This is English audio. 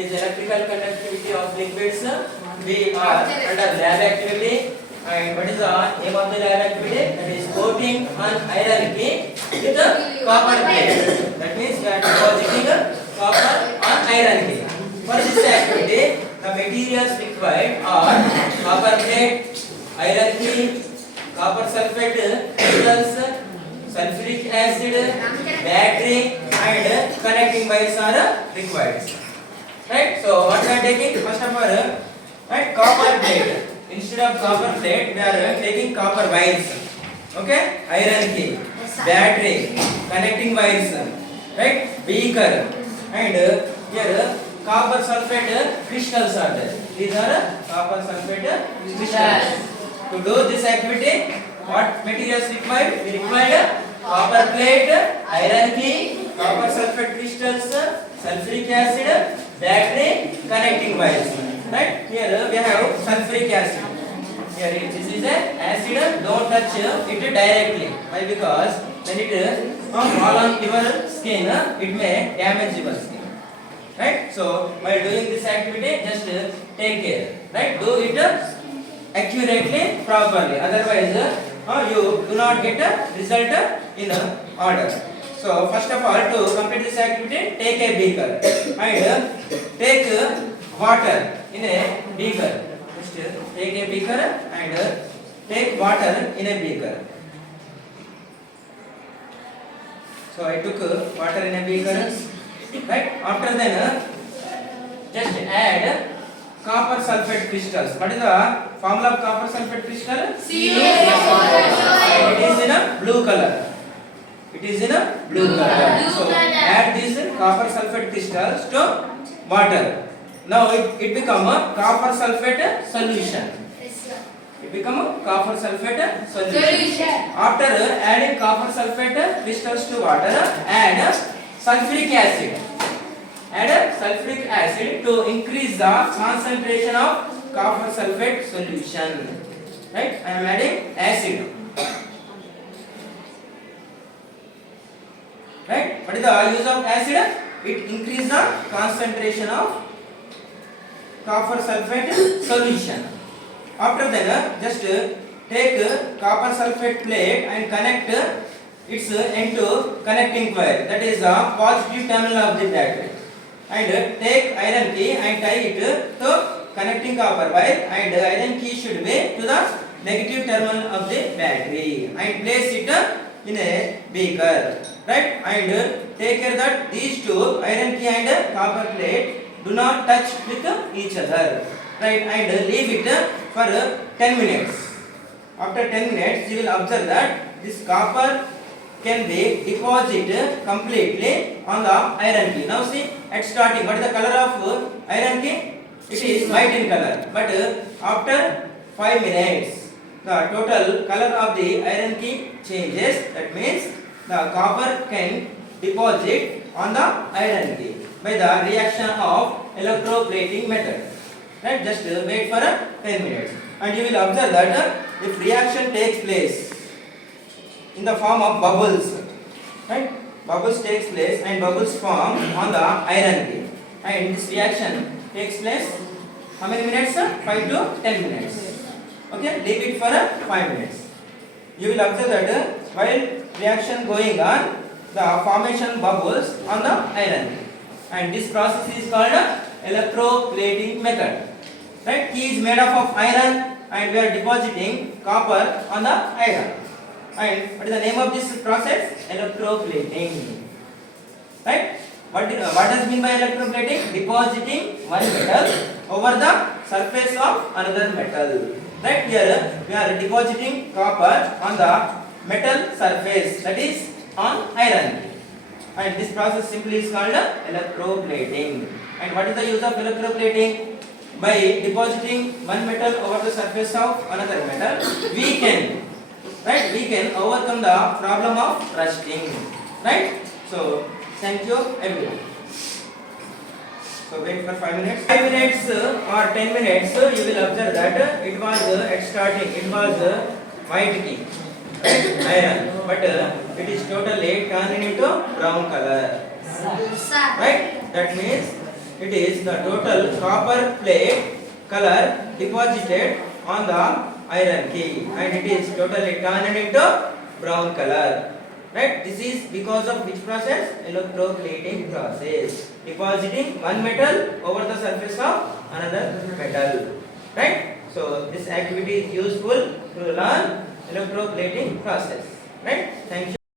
is electrical conductivity of liquids. We are under lab activity. And what is the aim of the lab activity? That is coating on iron key with a copper plate. That means we are depositing copper on iron key. For this activity, the materials required are copper plate, iron key, copper sulfate crystals, sulfuric acid, battery, and connecting wires are required. Right? So what we are taking? First of all, right, copper plate. Instead of copper plate, we are taking copper wires. Okay? Iron key, battery, connecting wires, right? Beaker, and here copper sulfate crystals are there. These are copper sulfate crystals. To do this activity, what materials required? We require copper plate, iron key, copper sulfate crystals, sulfuric acid, battery, connecting wires. Right? Here we have sulfuric acid. Here this is an acid. Don't touch it directly. Why? Because when it fall on your skin, it may damage your skin. Right? So while doing this activity, just take care. Right? Do it accurately, properly. Otherwise, you do not get a result in order. So first of all, to complete this activity, take a beaker and take water in a beaker. Just take a beaker and take water in a beaker. So I took water in a beaker. Right? After then, just add copper sulfate crystals. What is the formula of copper sulfate crystal? It is in a blue color. It is in a blue color. So add these copper sulfate crystals to water. Now it become a copper sulfate solution. It become a copper sulfate solution. After adding copper sulfate crystals to water, add sulfuric acid. Add sulfuric acid to increase the concentration of copper sulfate solution. Right? I am adding acid. Right? What is the use of acid? It increases the concentration of copper sulfate solution. After that, just take copper sulfate plate and connect its end to connecting coil. That is the positive terminal of the battery. And take iron key and tie it to connecting copper wire, and iron key should be to the negative terminal of the battery, and place it in a beaker. Right? And take care that these two, iron key and copper plate, do not touch with each other. Right? And leave it for 10 minutes. After 10 minutes, you will observe that this copper can be deposited completely on the iron key. Now see, at starting, what is the color of iron key? It is white in color. But after 5 minutes, the total color of the iron key changes. That means the copper can deposit on the iron key by the reaction of electroplating method. Right? Just wait for 10 minutes, and you will observe that if reaction takes place in the form of bubbles, right? Bubbles takes place and bubbles form on the iron key, and this reaction takes place how many minutes? 5 to 10 minutes. Okay, leave it for 5 minutes. You will observe that while reaction going on, the formation bubbles on the iron key, and this process is called electroplating method. Right? Key is made up of iron, and we are depositing copper on the iron. And what is the name of this process? Electroplating. Right? What does mean by electroplating? Depositing one metal over the surface of another metal. Right? Here we are depositing copper on the metal surface, that is on iron. And this process simply is called electroplating. And what is the use of electroplating? By depositing one metal over the surface of another metal, we can overcome the problem of rusting. Right? So thank you everyone. So wait for 5 minutes. 5 minutes or 10 minutes, you will observe that it was at starting, it was white key, right? Iron, but it is totally turned into brown color. Right? That means It is the total copper plate color deposited on the iron key, and it is totally turned into brown color. Right? This is because of which process? Electroplating process. Depositing one metal over the surface of another metal. Right? So this activity is useful to learn electroplating process. Right? Thank you.